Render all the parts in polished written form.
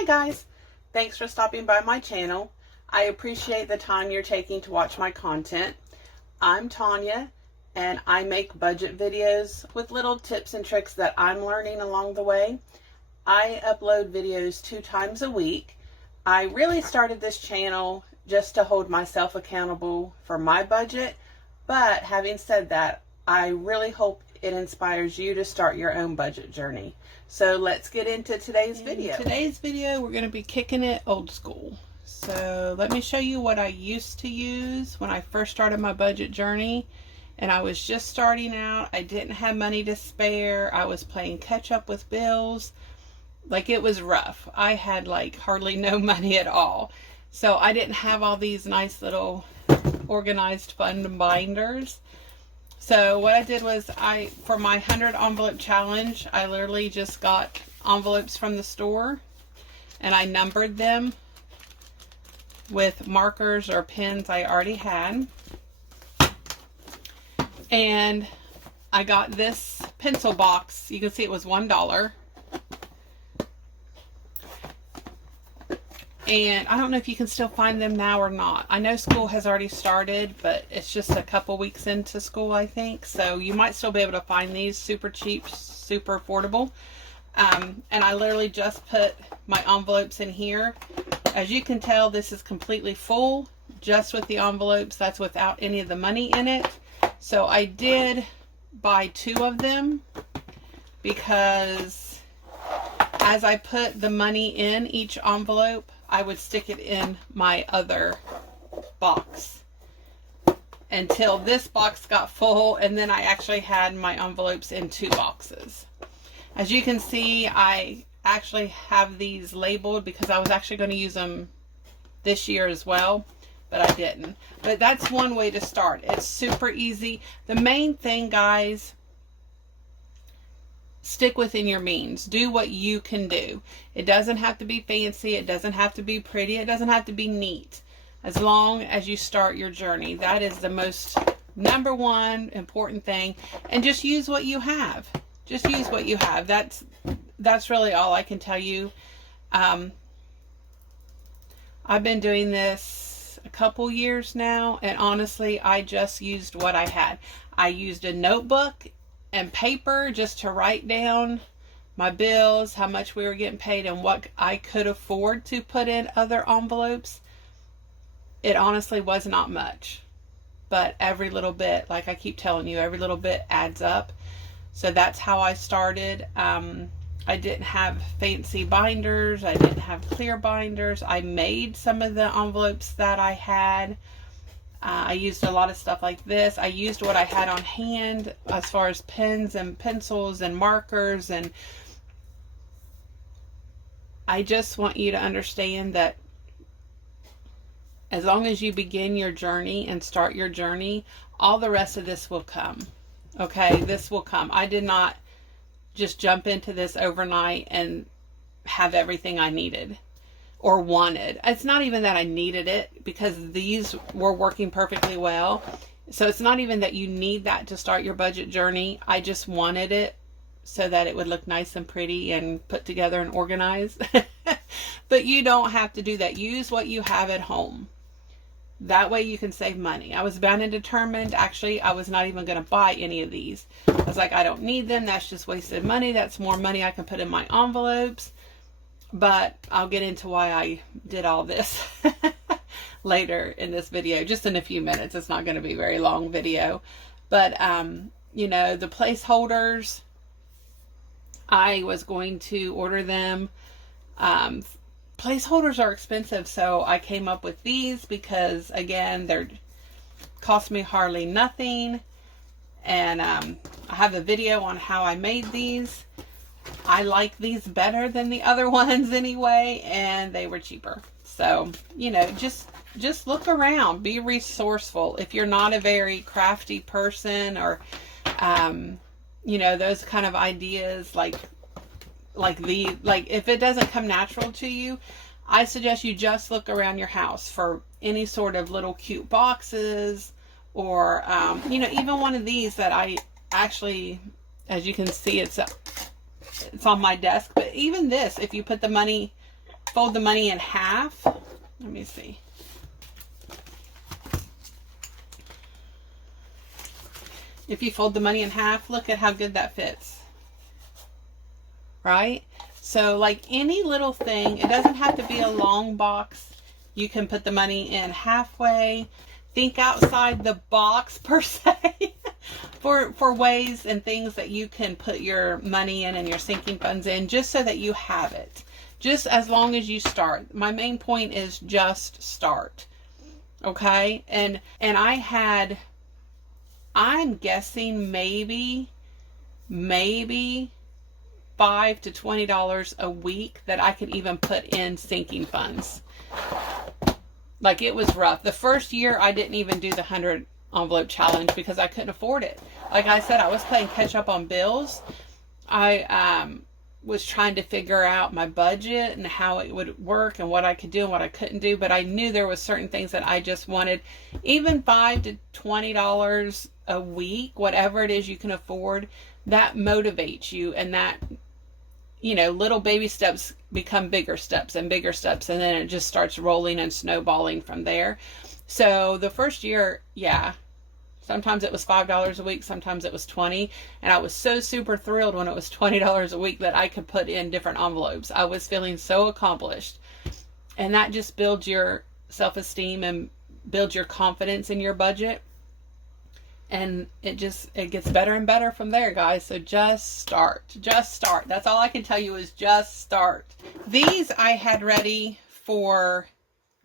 Hi guys, thanks for stopping by my channel. I appreciate the time you're taking to watch my content. I'm Tanya and I make budget videos with little tips and tricks that I'm learning along the way. I upload videos 2 times a week. I really started this channel just to hold myself accountable for my budget, but having said that, I really hope it inspires you to start your own budget journey. So let's get into today's video. In today's video, we're going to be kicking it old school. So let me show you what I used to use when I first started my budget journey. And I was just starting out. I didn't have money to spare. I was playing catch up with bills. Like, it was rough. I had like hardly no money at all. So I didn't have all these nice little organized fund binders. So what I did was for my 100 envelope challenge, I literally just got envelopes from the store and I numbered them with markers or pens I already had. And I got this pencil box. You can see it was $1. And I don't know if you can still find them now or not. I know school has already started, but it's just a couple weeks into school, I think. So you might still be able to find these super cheap, super affordable. And I literally just put my envelopes in here. As you can tell, this is completely full, just with the envelopes. That's without any of the money in it. So I did buy 2 of them because as I put the money in each envelope, I would stick it in my other box until this box got full, and then I actually had my envelopes in 2 boxes. As you can see, I actually have these labeled because I was actually going to use them this year as well, but I didn't. But that's one way to start. It's super easy. The main thing, guys, stick within your means. Do what you can do. It doesn't have to be fancy. It doesn't have to be pretty. It doesn't have to be neat. As long as you start your journey, that is the most number one important thing. And just use what you have. Just use what you have. That's really all I can tell you. I've been doing this a couple years now, and honestly, I just used what I had. I used a notebook and paper just to write down my bills, how much we were getting paid, and what I could afford to put in other envelopes. It honestly was not much, but every little bit, like I keep telling you, every little bit adds up. So that's how I started. I didn't have fancy binders. I didn't have clear binders. I made some of the envelopes that I had. I used a lot of stuff like this. I used what I had on hand as far as pens and pencils and markers. And I just want you to understand that as long as you begin your journey and start your journey, all the rest of this will come. Okay, this will come. I did not just jump into this overnight and have everything I needed or wanted. It's not even that I needed it, because these were working perfectly well. So it's not even that you need that to start your budget journey. I just wanted it so that it would look nice and pretty and put together and organized. But you don't have to do that. Use what you have at home. That way you can save money. I was bound and determined. Actually, I was not even going to buy any of these. I was like, I don't need them. That's just wasted money. That's more money I can put in my envelopes. But I'll get into why I did all this later in this video, just in a few minutes. It's not going to be a very long video. But, you know, the placeholders, I was going to order them. Placeholders are expensive, so I came up with these because, again, they're cost me hardly nothing. And I have a video on how I made these. I like these better than the other ones anyway, and they were cheaper. So, you know, just look around, be resourceful. If you're not a very crafty person, or you know, those kind of ideas, like if it doesn't come natural to you, I suggest you just look around your house for any sort of little cute boxes, or you know, even one of these that I actually, as you can see, it's on my desk. But even this, if you put the money fold the money in half, let me see. If you fold the money in half, look at how good that fits. Right? So like any little thing, it doesn't have to be a long box. You can put the money in halfway. Think outside the box per se for ways and things that you can put your money in and your sinking funds in, just so that you have it. Just as long as you start. My main point is just start. Okay? And I'm guessing maybe $5 to $20 a week that I could even put in sinking funds. Like, it was rough. The first year I didn't even do the 100 envelope challenge because I couldn't afford it. Like I said, I was playing catch up on bills. I was trying to figure out my budget and how it would work and what I could do and what I couldn't do. But I knew there was certain things that I just wanted. Even $5 to $20 a week, whatever it is you can afford, that motivates you. And that, you know, little baby steps become bigger steps, and then it just starts rolling and snowballing from there. So the first year, yeah, sometimes it was $5 a week, sometimes it was $20, and I was so super thrilled when it was $20 a week that I could put in different envelopes. I was feeling so accomplished, and that just builds your self-esteem and builds your confidence in your budget. And it gets better and better from there, guys. So just start. Just start. That's all I can tell you is just start. These I had ready for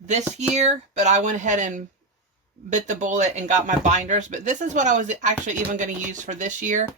this year, but I went ahead and bit the bullet and got my binders. But this is what I was actually even going to use for this year.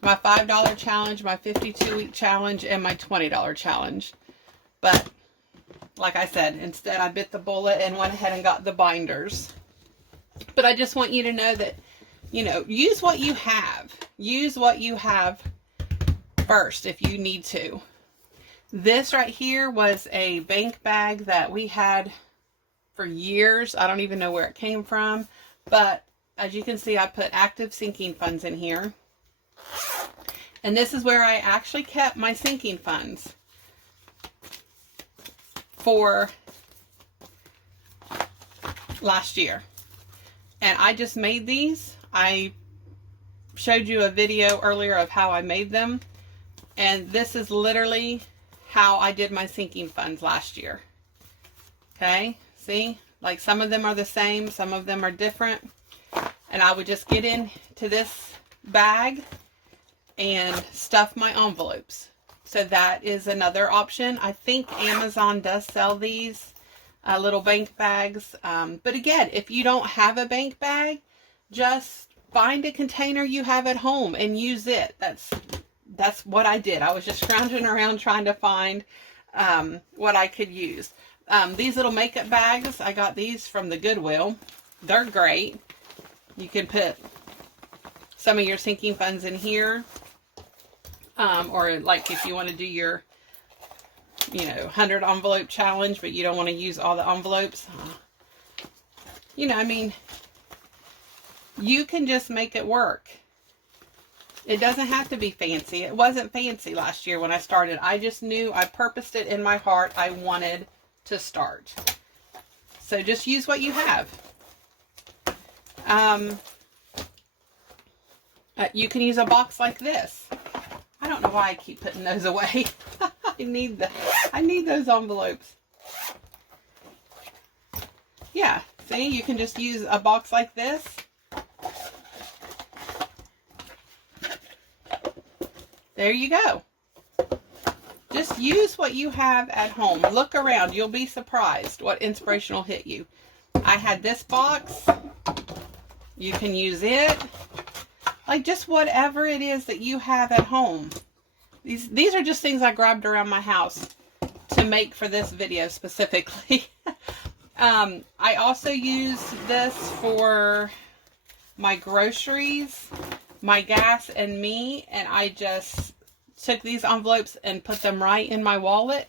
My $5 challenge, my 52-week challenge, and my $20 challenge. But like I said, instead I bit the bullet and went ahead and got the binders. But I just want you to know that, you know, use what you have. Use what you have first if you need to. This right here was a bank bag that we had for years. I don't even know where it came from. But as you can see, I put active sinking funds in here. And this is where I actually kept my sinking funds for last year. And I just made these. I showed you a video earlier of how I made them. And this is literally how I did my sinking funds last year. Okay, see? Like, some of them are the same, some of them are different. And I would just get into this bag and stuff my envelopes. So that is another option. I think Amazon does sell these little bank bags. But again, if you don't have a bank bag, just find a container you have at home and use it. That's what I did. I was just scrounging around trying to find what I could use. These little makeup bags, I got these from the Goodwill. They're great. You can put some of your sinking funds in here. Or like if you want to do your, 100 envelope challenge, but you don't want to use all the envelopes. I mean, you can just make it work. It doesn't have to be fancy. It wasn't fancy last year when I started. I just knew, I purposed it in my heart. I wanted to start. So just use what you have. You can use a box like this. I don't know why I keep putting those away. I need those envelopes. Yeah, see, you can just use a box like this. There you go. Just use what you have at home. Look around. You'll be surprised what inspiration will hit you. I had this box. You can use it. Like, just whatever it is that you have at home. These are just things I grabbed around my house to make for this video specifically. I also use this for my groceries, my gas, and me. And I just took these envelopes and put them right in my wallet.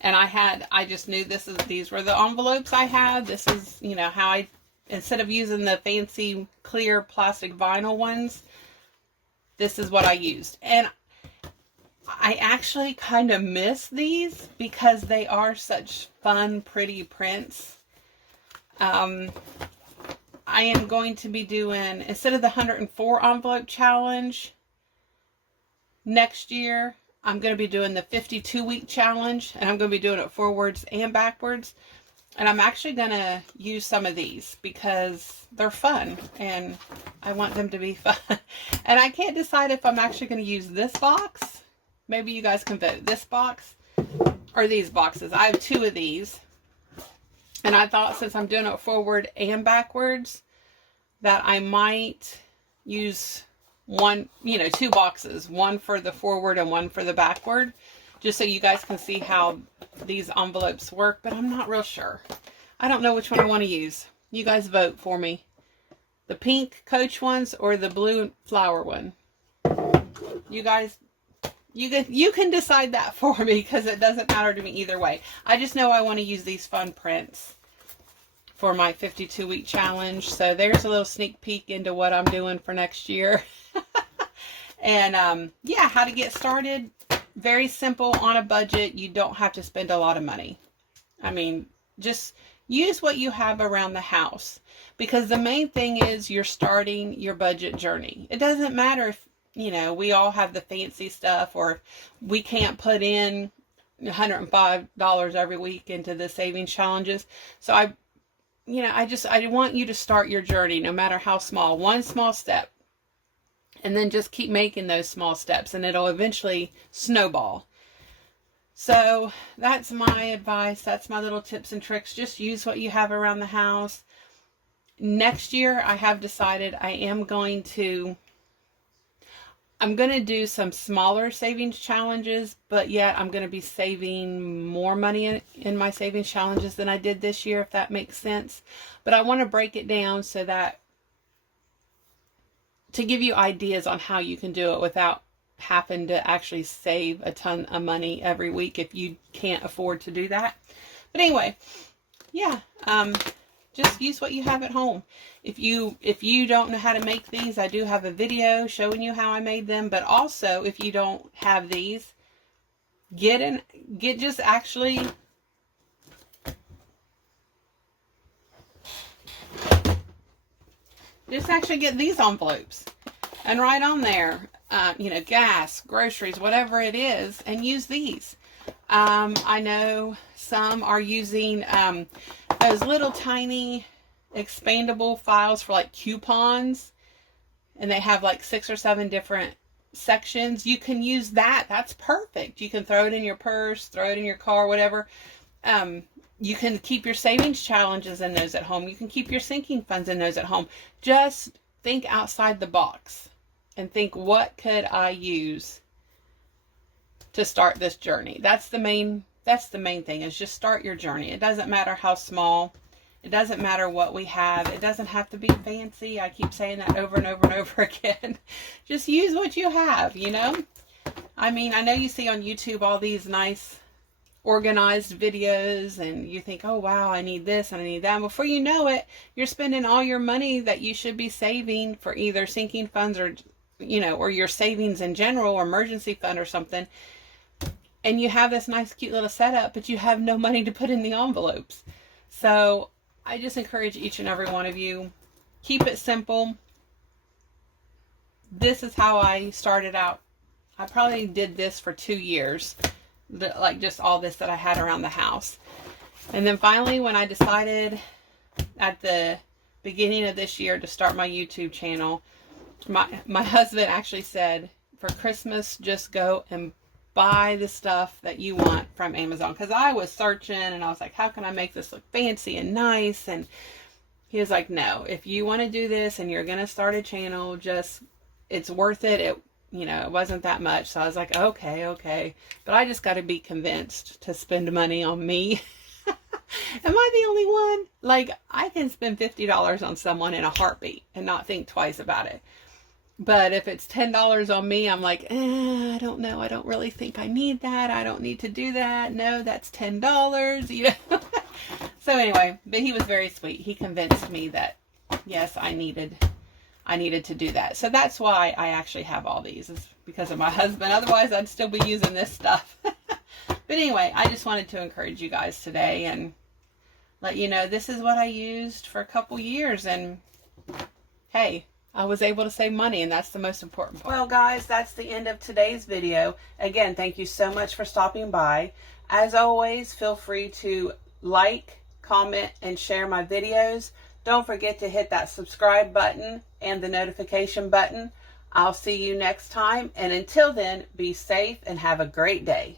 And I just knew these were the envelopes I had. This is, how instead of using the fancy clear plastic vinyl ones, this is what I used. And I actually kind of miss these because they are such fun, pretty prints. I am going to be doing, instead of the 104 envelope challenge next year, I'm going to be doing the 52-week challenge, and I'm going to be doing it forwards and backwards. And I'm actually going to use some of these because they're fun and I want them to be fun. And I can't decide if I'm actually going to use this box. Maybe you guys can vote. This box or these boxes. I have 2 of these. And I thought since I'm doing it forward and backwards that I might use one, 2 boxes. One for the forward and one for the backward. Just so you guys can see how these envelopes work, but I'm not real sure. I don't know which one I want to use. You guys vote for me. The pink Coach ones or the blue flower one. You guys, you can decide that for me because it doesn't matter to me either way. I just know I want to use these fun prints for my 52-week challenge. So there's a little sneak peek into what I'm doing for next year. And yeah, how to get started. Very simple, on a budget. You don't have to spend a lot of money. I mean, just use what you have around the house. Because the main thing is you're starting your budget journey. It doesn't matter if, we all have the fancy stuff, or we can't put in $105 every week into the savings challenges. So I want you to start your journey, no matter how small. One small step. And then just keep making those small steps, and it'll eventually snowball. So that's my advice. That's my little tips and tricks. Just use what you have around the house. Next year, I have decided I'm going to do some smaller savings challenges, but yet I'm going to be saving more money in my savings challenges than I did this year, if that makes sense. But I want to break it down so that to give you ideas on how you can do it without having to actually save a ton of money every week if you can't afford to do that. But anyway, yeah, just use what you have at home. If you don't know how to make these, I do have a video showing you how I made them. But also, if you don't have these, just actually get these envelopes and write on there, gas, groceries, whatever it is, and use these. I know some are using those little tiny expandable files for like coupons, and they have like 6 or 7 different sections. You can use that. That's perfect. You can throw it in your purse, throw it in your car, whatever. You can keep your savings challenges in those at home. You can keep your sinking funds in those at home. Just think outside the box and think, what could I use to start this journey? That's the main thing, is just start your journey. It doesn't matter how small. It doesn't matter what we have. It doesn't have to be fancy. I keep saying that over and over and over again. Just use what you have, I mean, I know you see on YouTube all these nice organized videos, and you think, oh wow, I need this and I need that. And before you know it, you're spending all your money that you should be saving for either sinking funds or or your savings in general, or emergency fund or something. And you have this nice cute little setup, but you have no money to put in the envelopes. So I just encourage each and every one of you, keep it simple. This is how I started out. I probably did this for 2 years. Like just all this that I had around the house. And then finally, when I decided at the beginning of this year to start my YouTube channel, my husband actually said, for Christmas, just go and buy the stuff that you want from Amazon. Because I was searching and I was like, how can I make this look fancy and nice? And he was like, no, if you want to do this and you're going to start a channel, it's worth it. It wasn't that much. So I was like, okay. But I just got to be convinced to spend money on me. Am I the only one? Like, I can spend $50 on someone in a heartbeat and not think twice about it. But if it's $10 on me, I'm like, I don't know. I don't really think I need that. I don't need to do that. No, that's $10, So anyway, but he was very sweet. He convinced me that, yes, I needed I needed to do that. So that's why I actually have all these, is because of my husband. Otherwise, I'd still be using this stuff. But anyway, I just wanted to encourage you guys today and let you know this is what I used for a couple years. And hey, I was able to save money, and that's the most important part. Well, guys, that's the end of today's video. Again, thank you so much for stopping by. As always, feel free to like, comment, and share my videos. Don't forget to hit that subscribe button and the notification button. I'll see you next time. And until then, be safe and have a great day.